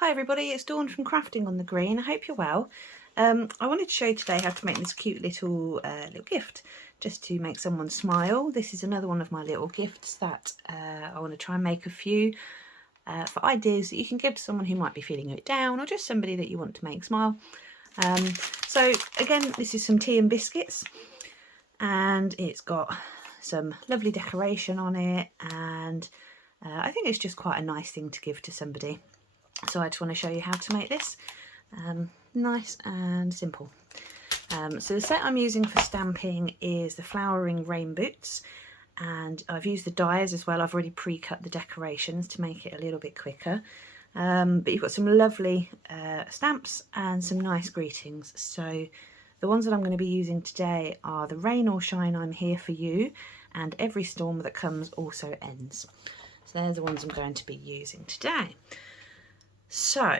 Hi everybody, it's Dawn from Crafting on the Green. I hope you're well. I wanted to show you today how to make this cute little gift just to make someone smile. This is another one of my little gifts that I want to try and make a few for ideas that you can give to someone who might be feeling a bit down or just somebody that you want to make smile. So again, this is some tea and biscuits and it's got some lovely decoration on it, and I think it's just quite a nice thing to give to somebody. So I just want to show you how to make this nice and simple. So the set I'm using for stamping is the flowering rain boots, and I've used the dies as well. I've already pre-cut the decorations to make it a little bit quicker. But you've got some lovely stamps and some nice greetings. So the ones that I'm going to be using today are the rain or shine, I'm here for you, and every storm that comes also ends. So they're the ones I'm going to be using today. So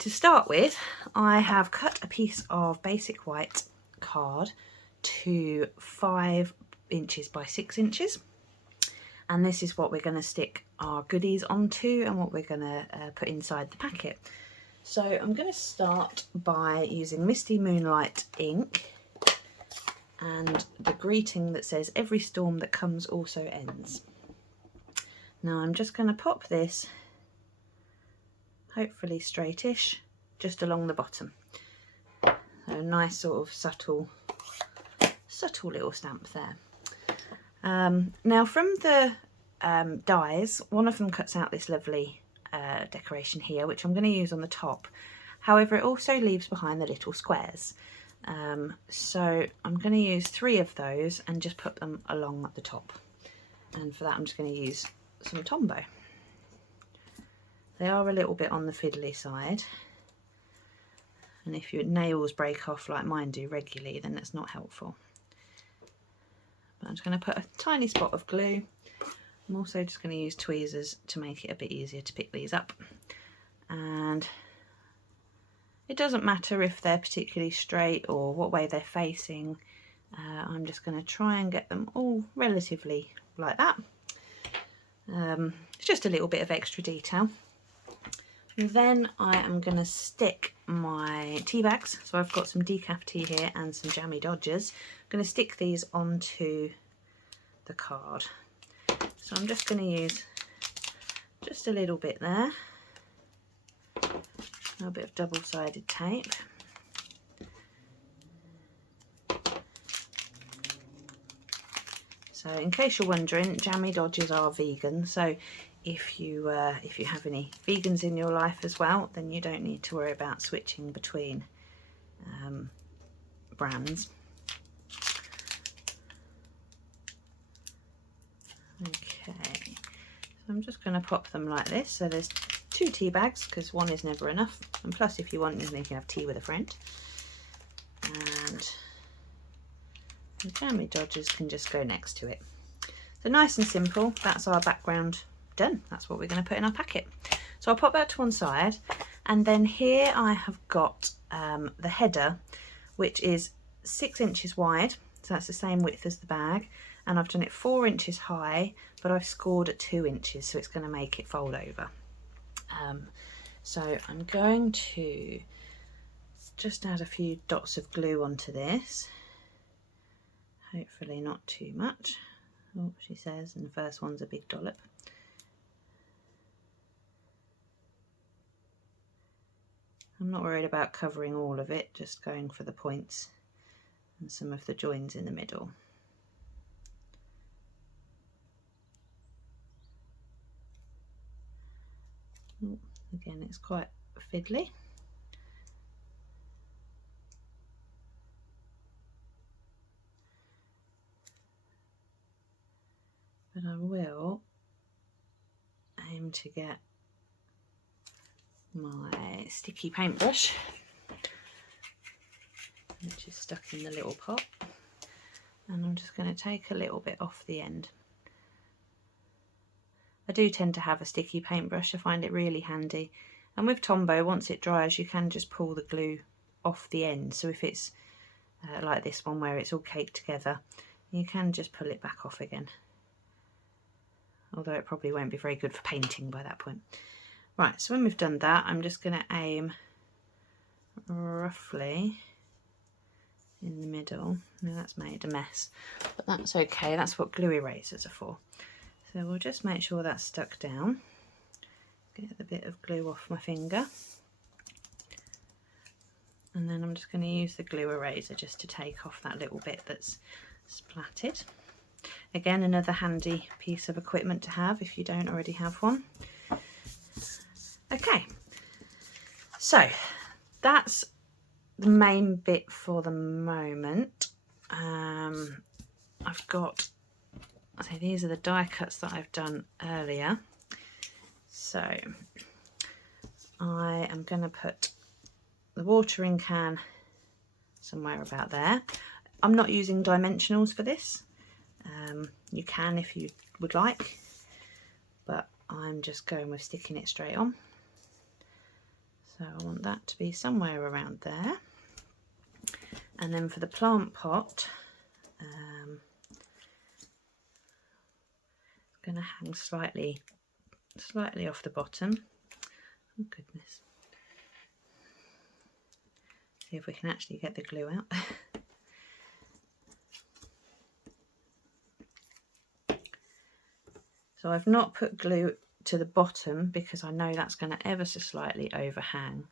to start with, I have cut a piece of basic white card to 5 inches by 6 inches, and this is what we're going to stick our goodies onto and what we're going to put inside the packet. So I'm going to start by using Misty Moonlight ink and the greeting that says every storm that comes also ends. Now I'm just going to pop this hopefully straightish just along the bottom. So a nice sort of subtle little stamp there. Now from the dies, one of them cuts out this lovely decoration here, which I'm going to use on the top. However, it also leaves behind the little squares. So I'm going to use 3 of those and just put them along at the top. And for that I'm just going to use some Tombow. They are a little bit on the fiddly side, and if your nails break off like mine do regularly, then that's not helpful. But I'm just going to put a tiny spot of glue. I'm also just going to use tweezers to make it a bit easier to pick these up. And it doesn't matter if they're particularly straight or what way they're facing. I'm just going to try and get them all relatively like that. It's just a little bit of extra detail. Then I am going to stick my tea bags. So I've got some decaf tea here and some jammy Dodgers. I'm going to stick these onto the card. So I'm just going to use just a little bit there, a bit of double-sided tape. So in case you're wondering, jammy Dodgers are vegan, so if you have any vegans in your life as well, then you don't need to worry about switching between brands. Okay, so I'm just going to pop them like this. So there's 2 tea bags because 1 is never enough, and plus if you want, you can have tea with a friend. And the jammy Dodgers can just go next to it. So nice and simple. That's our background done. That's what we're going to put in our packet. So I'll pop that to one side, and then here I have got the header, which is 6 inches wide, so that's the same width as the bag, and I've done it 4 inches high, but I've scored at 2 inches, so it's going to make it fold over. So I'm going to just add a few dots of glue onto this, hopefully not too much. Oh, she says, and the first one's a big dollop. I'm not worried about covering all of it, just going for the points and some of the joins in the middle. Oh, again, it's quite fiddly. But I will aim to get my sticky paintbrush, which is stuck in the little pot, and I'm just going to take a little bit off the end. I do tend to have a sticky paintbrush, I find it really handy, and with Tombow, once it dries you can just pull the glue off the end, so if it's like this one where it's all caked together, you can just pull it back off again, although it probably won't be very good for painting by that point. Right, so when we've done that, I'm just going to aim roughly in the middle. Now that's made a mess, but that's okay, that's what glue erasers are for. So we'll just make sure that's stuck down. Get the bit of glue off my finger. And then I'm just going to use the glue eraser just to take off that little bit that's splatted. Again, another handy piece of equipment to have if you don't already have one. Okay, so that's the main bit for the moment. I've got, so these are the die cuts that I've done earlier. So I am going to put the watering can somewhere about there. I'm not using dimensionals for this. You can if you would like, but I'm just going with sticking it straight on. So I want that to be somewhere around there. And then for the plant pot, it's going to hang slightly off the bottom. Oh goodness. See if we can actually get the glue out. So I've not put glue to the bottom because I know that's going to ever so slightly overhang,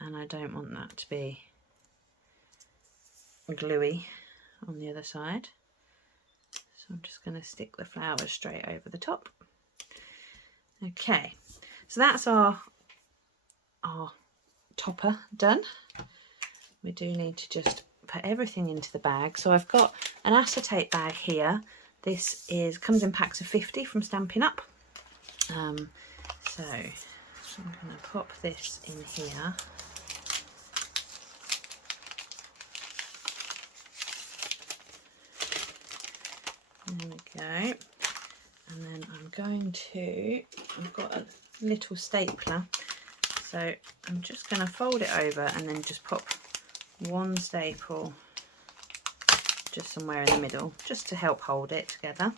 and I don't want that to be gluey on the other side. So I'm just going to stick the flowers straight over the top. Okay, so that's our topper done. We do need to just put everything into the bag. So I've got an acetate bag here. This comes in packs of 50 from Stampin Up. So I'm going to pop this in here. There we go. And then I've got a little stapler. So I'm just going to fold it over and then just pop one staple just somewhere in the middle, just to help hold it together.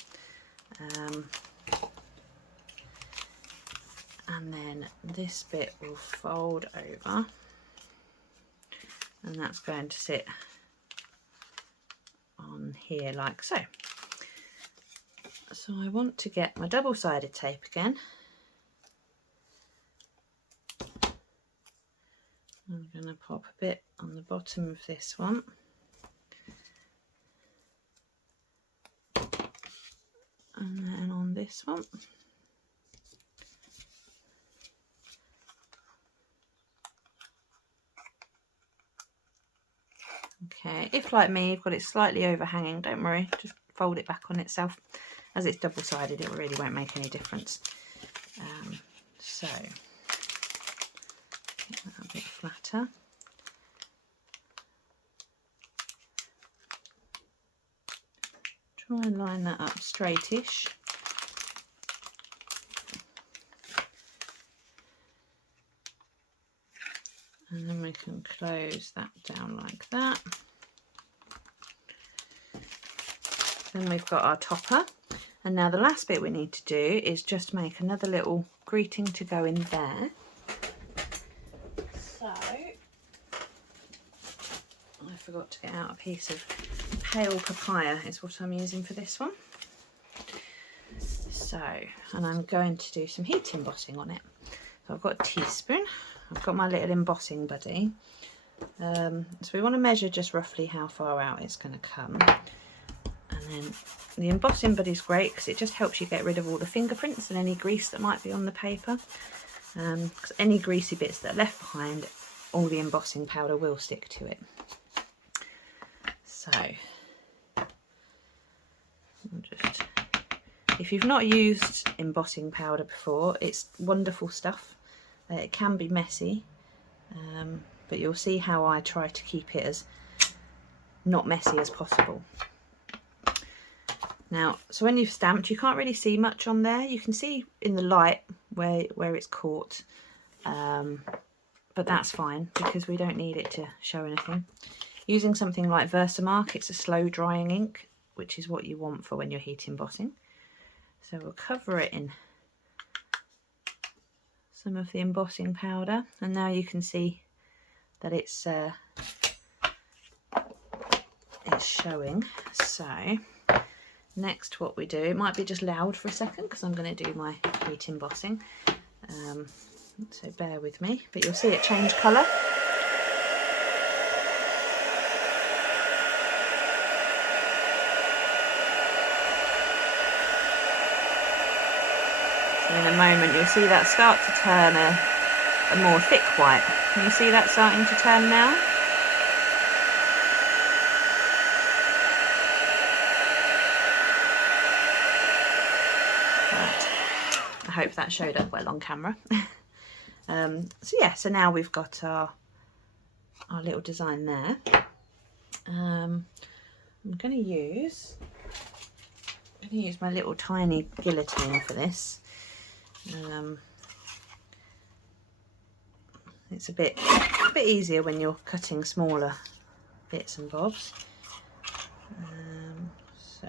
And then this bit will fold over, and that's going to sit on here like so. So I want to get my double-sided tape again. I'm going to pop a bit on the bottom of this one. And then on this one. Okay, if like me you've got it slightly overhanging, don't worry, just fold it back on itself. As it's double-sided, it really won't make any difference. So get that a bit flatter. Try and line that up straightish. And then we can close that down like that. Then we've got our topper. And now the last bit we need to do is just make another little greeting to go in there. So, I forgot to get out a piece of pale papaya is what I'm using for this one. So, and I'm going to do some heat embossing on it. So I've got a teaspoon. I've got my little embossing buddy. So we want to measure just roughly how far out it's going to come. And then the embossing buddy is great because it just helps you get rid of all the fingerprints and any grease that might be on the paper. Because any greasy bits that are left behind, all the embossing powder will stick to it. So, if you've not used embossing powder before, it's wonderful stuff. It can be messy, but you'll see how I try to keep it as not messy as possible. Now, so when you've stamped, you can't really see much on there. You can see in the light where it's caught, but that's fine because we don't need it to show anything. Using something like Versamark, it's a slow drying ink, which is what you want for when you're heat embossing. So we'll cover it in some of the embossing powder, and now you can see that it's showing. So next what we do, it might be just loud for a second because I'm going to do my wheat embossing, so bear with me, but you'll see it change colour. So in a moment you'll see that start to turn a more thick white. Can you see that starting to turn now? I hope that showed up well on camera. So yeah, so now we've got our little design there. I'm going to use my little tiny guillotine for this. It's a bit easier when you're cutting smaller bits and bobs. So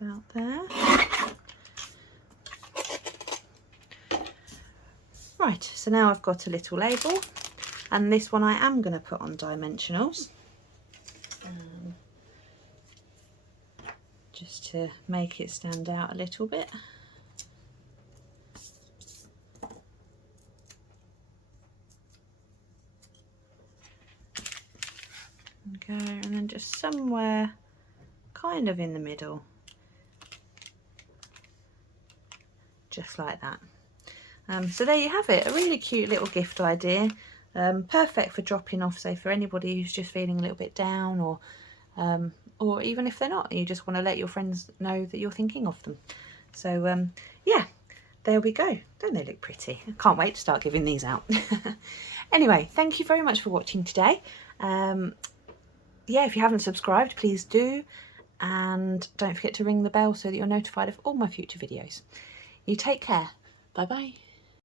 about there. Right, so now I've got a little label, and this one I am going to put on dimensionals, just to make it stand out a little bit. Okay, and then just somewhere kind of in the middle, just like that. So there you have it, a really cute little gift idea, perfect for dropping off, say for anybody who's just feeling a little bit down, or even if they're not, you just want to let your friends know that you're thinking of them. So yeah, there we go. Don't they look pretty? I can't wait to start giving these out. Anyway, thank you very much for watching today. Yeah, if you haven't subscribed, please do, and don't forget to ring the bell so that you're notified of all my future videos. You take care. Bye bye.